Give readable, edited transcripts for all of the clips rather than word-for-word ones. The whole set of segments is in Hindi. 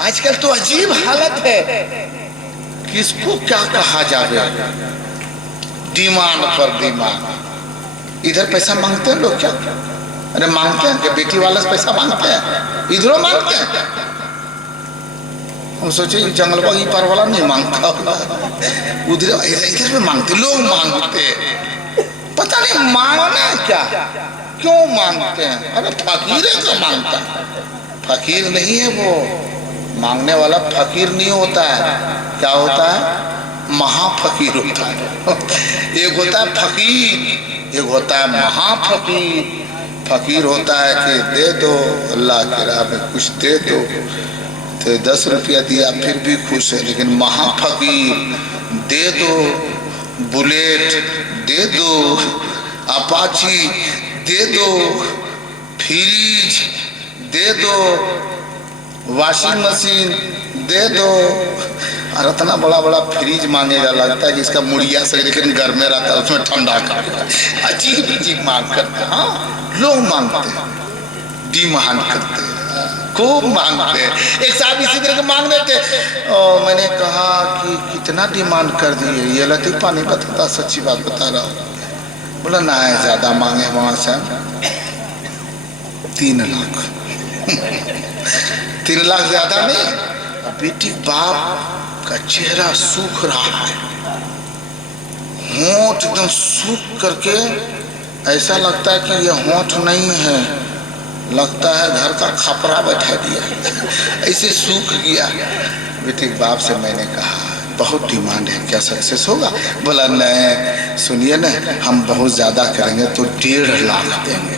आजकल तो अजीब हालत है, किसको क्या कहा जाए, डिमांड पर डिमांड। इधर पैसा मांगते हैं लोग क्या? अरे मांगते हैं कि बेटी वाला से पैसा मांगते हैं, इधरों मांगते हैं। हम सोचे जंगलबाग पर वाला नहीं मांगता, उधर इधर में मांगते, लोग मांगते, पता नहीं मांगना क्या, क्यों मांगते हैं। अरे फकीर है जो मांगता है, फकीर नहीं है वो, मांगने वाला फकीर नहीं होता है, क्या होता है? महाफकीर होता है। एक होता है फकीर, एक होता है महाफकीर। फकीर होता है कि दे दो अल्लाह के राह में कुछ दे दो, तो 10 रुपया दिया फिर भी खुश है। लेकिन महाफकीर दे दो बुलेट, दे दो अपाची, दे दो फ्रिज, दे दो वॉशिंग मशीन, दे दो। और इतना बड़ा बड़ा फ्रिज मांगेगा, लगता है जिसका मुड़िया से लेकिन घर में रहता है उसमें ठंडा कर। अजीब अजीब मांग करते हैं। हाँ लोग मांगते हैं, डिमांड करते हैं, खूब मांगते हैं। एक साहब इसी तरह के मांग रहे थे, मैंने कहा कि कितना डिमांड कर दिए, ये लतीफ पानी बताता, सच्ची बात बता रहा हूँ। बोला ना है ज्यादा मांगे वहां से 3 लाख। 3 लाख ज्यादा नहीं। बेटी बाप का चेहरा सूख रहा है, होंठ एकदम सूख करके ऐसा लगता है कि ये होंठ नहीं है, लगता है घर का खपरा बैठा दिया, ऐसे सूख गया। बेटे बाप से मैंने कहा बहुत डिमांड है, क्या सक्सेस होगा? बोला नहीं, सुनिए ना, हम बहुत ज्यादा करेंगे तो 1.5 लाख देंगे,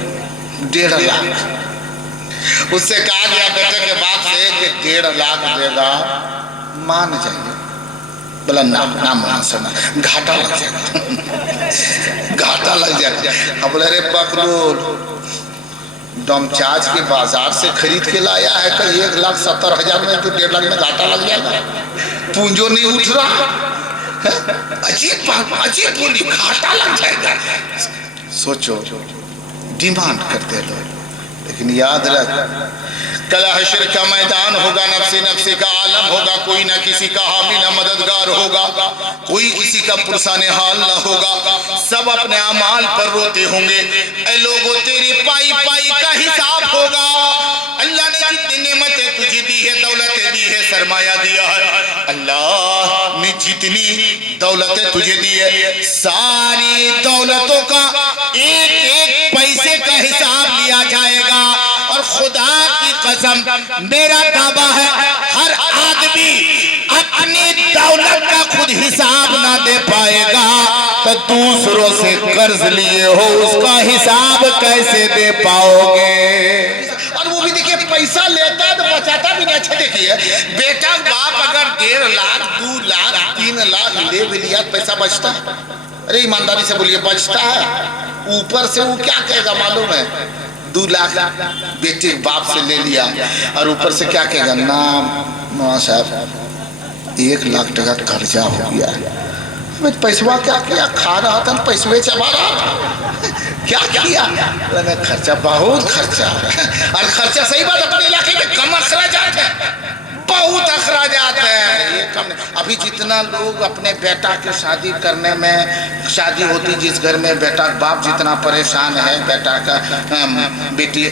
1.5 लाख। उससे कहा गया बेटे के बाप से कि 1.5 लाख देगा, मान जाइए। बोला ना ना मान से ना, घाटा लग जाएगा, घाटा लग जाएगा। बोले अरे पकड़ो, डमचाज के बाजार से खरीद के लाया है, कल 1,70,000 में, तो 1.5 लाख में घाटा लग जाएगा, पूंजो नहीं उठ रहा। अजीब बात, अजीब बोली, घाटा लग जाएगा। सोचो डिमांड करते लोग। लेकिन याद रख, कल हश्र का मैदान होगा, नफ्सी नफ्सी का आलम होगा, कोई ना किसी का हामी ना मददगार होगा, कोई किसी का पुरसाने हाल ना होगा, सब अपने अमाल पर रोते होंगे। ऐ लोगों तेरी पाई पाई का हिसाब होगा। अल्लाह ने जितनी नेमतें तुझे दी है, दौलतें दी है, सरमाया दिया है, अल्लाह ने जितनी दौलतें तुझे दी है, सारी दौलतों का एक एक पैसे का हिसाब लिया जाएगा। और खुदा की कसम मेरा दावा है, हर आदमी अपनी दौलत का खुद हिसाब ना दे पाएगा तो दूसरों से कर्ज लिए हो उसका हिसाब कैसे दे पाओगे? और वो भी देखिए पैसा लेता है तो बचाता भी नहीं। अच्छा देखिए, बेटा बाप अगर 1.5 लाख 2 लाख 3 लाख ले भी लिया, पैसा बचता है? अरे ईमानदारी से बोलिए, बचता है? ऊपर से वो क्या कहेगा मालूम है? 2 लाख बेटे बाप से ले लिया और ऊपर से क्या कहेगा, ना साहब 1 लाख टका कर्जा हो गया। पैसवा क्या किया? खा रहा था, पैसवे चबा रहा था, क्या किया? खर्चा, बहुत खर्चा। और खर्चा सही बात, अपने इलाके में कम अखराजात है, बहुत अखराजात है, ये कम। अभी जितना लोग अपने बेटा के शादी करने में, शादी होती जिस घर में, बेटा बाप जितना परेशान है, बेटा का बेटी,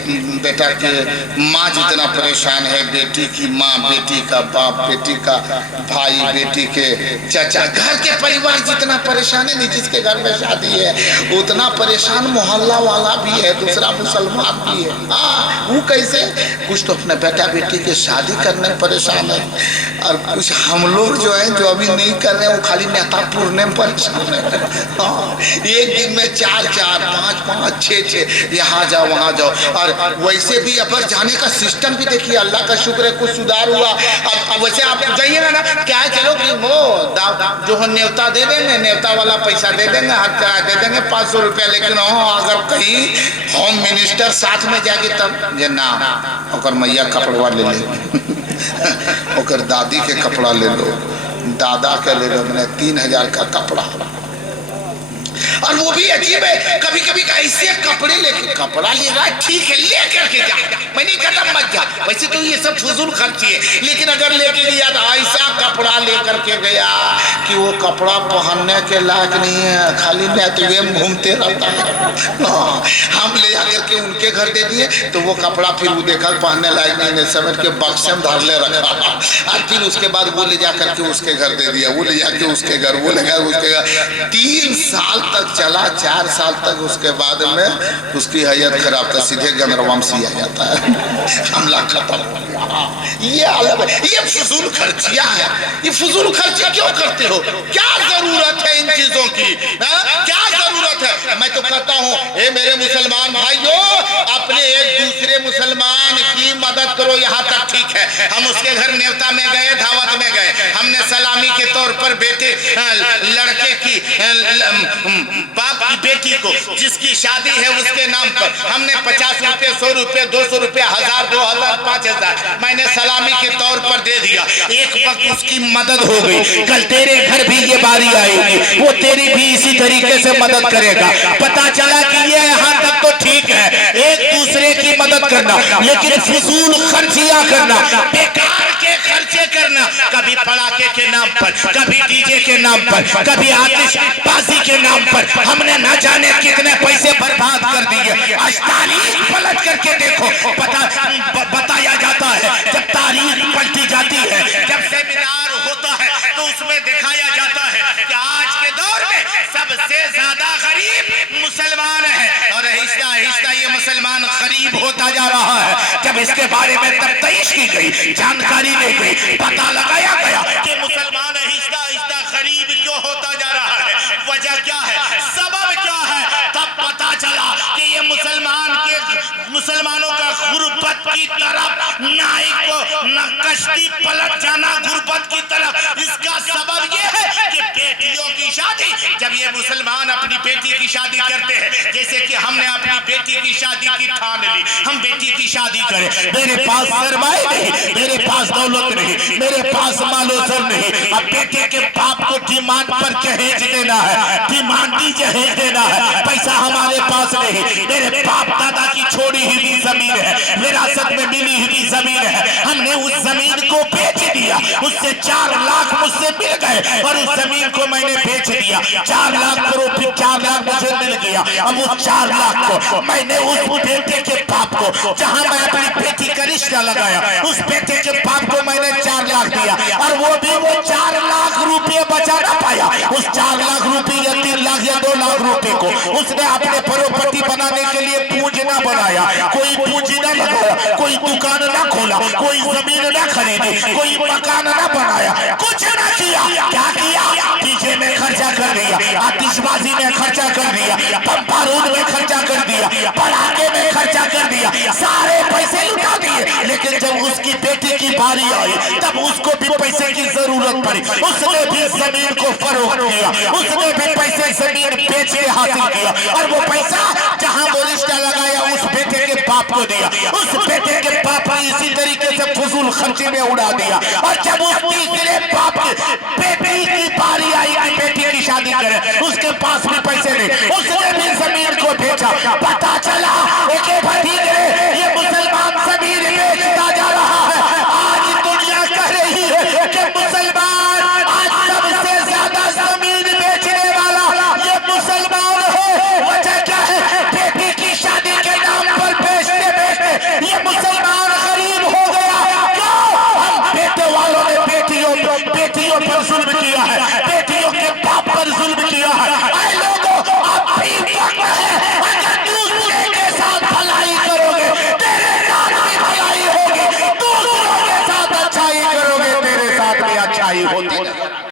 बेटा के माँ जितना परेशान है, बेटी की माँ, बेटी का बाप, बेटी का भाई, बेटी के चाचा, घर के परिवार जितना परेशान है, नहीं जिसके घर में शादी है उतना परेशान मोहल्ला वाला भी है, दूसरा मुसलमान भी है। हाँ, वो कैसे? कुछ तो अपने बेटा बेटी के शादी करने में परेशान है, और कुछ हम लोग जो है जो अभी नहीं कर रहे हैं वो खाली नेता पुरने में परेशान है। हाँ, एक दिन में 4-4 5-5 6-6 यहाँ जाओ वहाँ जाओ। और वैसे भी अगर जाने का सिस्टम भी देखिए, अल्लाह का शुक्र है कुछ सुधार हुआ। अब वैसे आप जाइएगा ना, क्या है, चलो कि वो जो है न्योता दे देंगे, न्योता वाला पैसा दे देंगे, हाथ करा दे देंगे 500 रुपया। लेकिन अगर कहीं होम मिनिस्टर साथ में जाएगी तब ये ना, और मैया कपड़वा ले ले, और दादी के कपड़ा ले लो, दादा के ले लो, मैंने 3000 का कपड़ा। और वो भी अजीब है, कभी कभी ऐसे कपड़े लेके, कपड़ा ले रहा है ठीक है, ले करके जा, मैं नहीं कहता मत जा, वैसे तो ये सब फजूल खर्ची है, लेकिन अगर लेके गया तो ऐसा कपड़ा लेकर के गया कि वो कपड़ा पहनने के लायक नहीं है, खाली नेटवे में घूमते रहता है। हम ले जाकर के उनके घर दे दिए तो वो कपड़ा फिर वो देखा पहनने लायक नहीं, समझ के बक्से में धर ले रखा, और फिर उसके बाद वो ले जाकर के उसके घर दे दिया, वो ले जाके उसके घर, वो ले गया उसके घर। 3 साल तक चला, 4 साल तक। उसके बाद में उसकी हैयत खराब था, सीधे गंधर्वंशी आ जाता है, हमला खत्म हो गया। ये अलग है, ये फजूल खर्चिया है। ये फजूल खर्चिया क्यों करते हो? क्या जरूरत है इन चीजों की? क्या जरूरत है? मैं तो कहता हूँ हे मेरे मुसलमान भाइयों, अपने एक दूसरे मुसलमान की मदद करो। यहाँ तक ठीक है, हम उसके घर न्योता में गए, दावत में गए, हमने सलामी के तौर पर बेटे लड़के की बाप की बेटी को जिसकी शादी है उसके नाम पर हमने 50 रुपए, 100 रुपए, 200 रुपए, 1000, 2000, 5000 मैंने सलामी के तौर पर दे दिया। एक वक्त उसकी मदद हो गई, कल तेरे घर भी ये बारी आएगी, वो तेरी भी इसी तरीके से मदद करेगा। पता चला कि ये यहाँ तक तो ठीक है, एक दूसरे की मदद करना, लेकिन फिजूल खर्चियां करना, बेकार के खर्चे करना, कभी पड़ाके के नाम पर, कभी डीजे के नाम पर, कभी आतिशबाजी के नाम पर, हमने न जाने कितने पैसे बर्बाद कर दिए। आज तारीख पलट करके देखो, बताया जाता है, जब तारीख पलटी जाती है, जब सेमिनार होता है तो उसमें दिखाया जाता है कि आज के दौर में सबसे ज्यादा गरीब मुसलमान है, और आहिस्ता आहिस्ता ये मुसलमान गरीब होता जा रहा है। जब इसके बारे में तफ्तीश की गई, जानकारी ली गई, पता लगाया गया कि मुसलमान आहिस्ता आहिस्ता गरीब क्यों होता जा रहा है, वजह क्या है, सबब क्या है, तब पता चला कि ये मुसलमानों का गुर्बत की तरफ नाइक को कश्ती पलट जाना, गुर्बत की तरफ। इसका सबब ये है कि बेटियों की शादी, जब ये मुसलमान अपनी बेटी की शादी करते हैं, जैसे कि हमने अपनी बेटी की शादी की ठान ली, हम बेटी की शादी करें, मेरे पास सरमाए नहीं, मेरे पास दौलत नहीं, मेरे पास मालो सर नहीं, अब बेटे के बाप को डिमांड पर जहेज देना है, डिमांडी जहेज देना है, पैसा हमारे पास नहीं, मेरे बाप दादा की छोड़ी हुई जमीन है, विरासत में मिली हुई जमीन है, हमने उस जमीन को बेच दिया, उससे 4 लाख मुझसे मिल गए और उस जमीन को मैंने बेच दिया, 4 लाख प्रॉफिट, 4 लाख मुझे मिल गया। अब उस 4 लाख को मैंने उस बेटे के बाप को, जहां मैं अपनी बेटी का रिश्ता लगाया, उस बेटे के बाप को मैंने 4 लाख दिया, और वो भी वो 4 लाख रुपये बचा ना पाया। उस 4 लाख रुपये या 3 लाख या 2 लाख रुपए को उसने अपने प्रॉपर्टी बनाने के लिए पूंजी ना बनाया, कोई पूंजी ना लगाया, कोई दुकान ना खोला, कोई जमीन ना खरीदी, कोई मकान ना बनाया, कुछ ना किया। क्या किया? डीजे में खर्चा कर दिया, आतिशबाजी में खर्चा कर दिया, बम बारूद में खर्चा कर दिया, पटाखे में खर्चा कर दिया, सारे पैसे लुटा दिए। लेकिन जब उसकी बेटी की बारी आई, तब उसको भी पैसे की जरूरत पड़ी, उसने भी जमीन को फरोख्त किया, उसने भी पैसे जमीन बेच के हासिल किया, और वो पैसा जहां वो रिश्ता लगाया उस बेटे के बाप को दिया, उस बेटे के बाप ने इसी तरीके से फजूल खर्ची में उड़ा दिया। और जब उस तीसरे बाप की बेटी की बारी आई कि बेटी की शादी करे, उसके पास भी पैसे नहीं, उसने भी जमीन को बेचा। पता चला एक